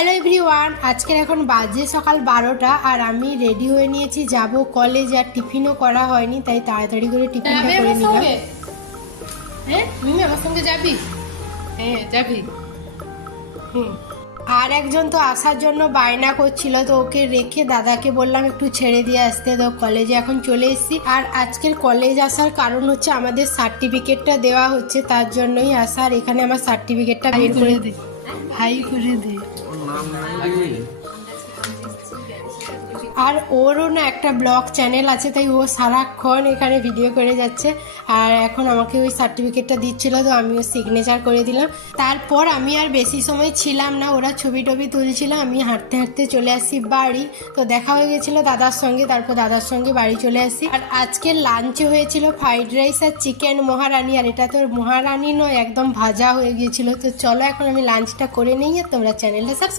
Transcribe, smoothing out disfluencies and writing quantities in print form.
Hello everyone, আজকের এখন বাজে সকাল 12টা আর আমি রেডি হয়ে নিয়েছি, যাব কলেজ। আর টিফিনও করা হয়নি, তাই তাড়াতাড়ি করে টিফিনটা করে নিলাম। হ্যাঁ তুমি আমার সঙ্গে যাবি? হ্যাঁ যাবি। আর একজন তো আসার জন্য বায়না করছিল, তো ওকে রেখে দাদাকে বললাম একটু ছেড়ে দিয়ে আসতে। তো কলেজে এখন চলে এসেছি। আর আজকের কলেজ আসার কারণ হচ্ছে আমাদের সার্টিফিকেটটা দেওয়া হচ্ছে, তার জন্যই আসা। আর এখানে আমার সার্টিফিকেটটা বের করে দে, হাই করে দে। আর ওরও না একটা ব্লগ চ্যানেল আছে, তাই ও সারাক্ষণ এখানে ভিডিও করে যাচ্ছে। আর এখন আমাকে ওই সার্টিফিকেটটা দিচ্ছিল, তো আমিও সিগনেচার করে দিলাম। তারপর আমি আর বেশি সময় ছিলাম না, ওরা ছবি টবি তুলছিল, আমি হাঁটতে হাঁটতে চলে আসি বাড়ি। তো দেখা হয়ে গেছিলো দাদার সঙ্গে, তারপর দাদার সঙ্গে বাড়ি চলে আসি। আর আজকের লাঞ্চে হয়েছিল ফ্রাইড রাইস আর চিকেন মহারানি। আর এটা তো মহারানি নয়, একদম ভাজা হয়ে গিয়েছিল। তো চলো এখন আমি লাঞ্চটা করে নিই, আর তোমরা চ্যানেলটা সাবস্ক্রাইব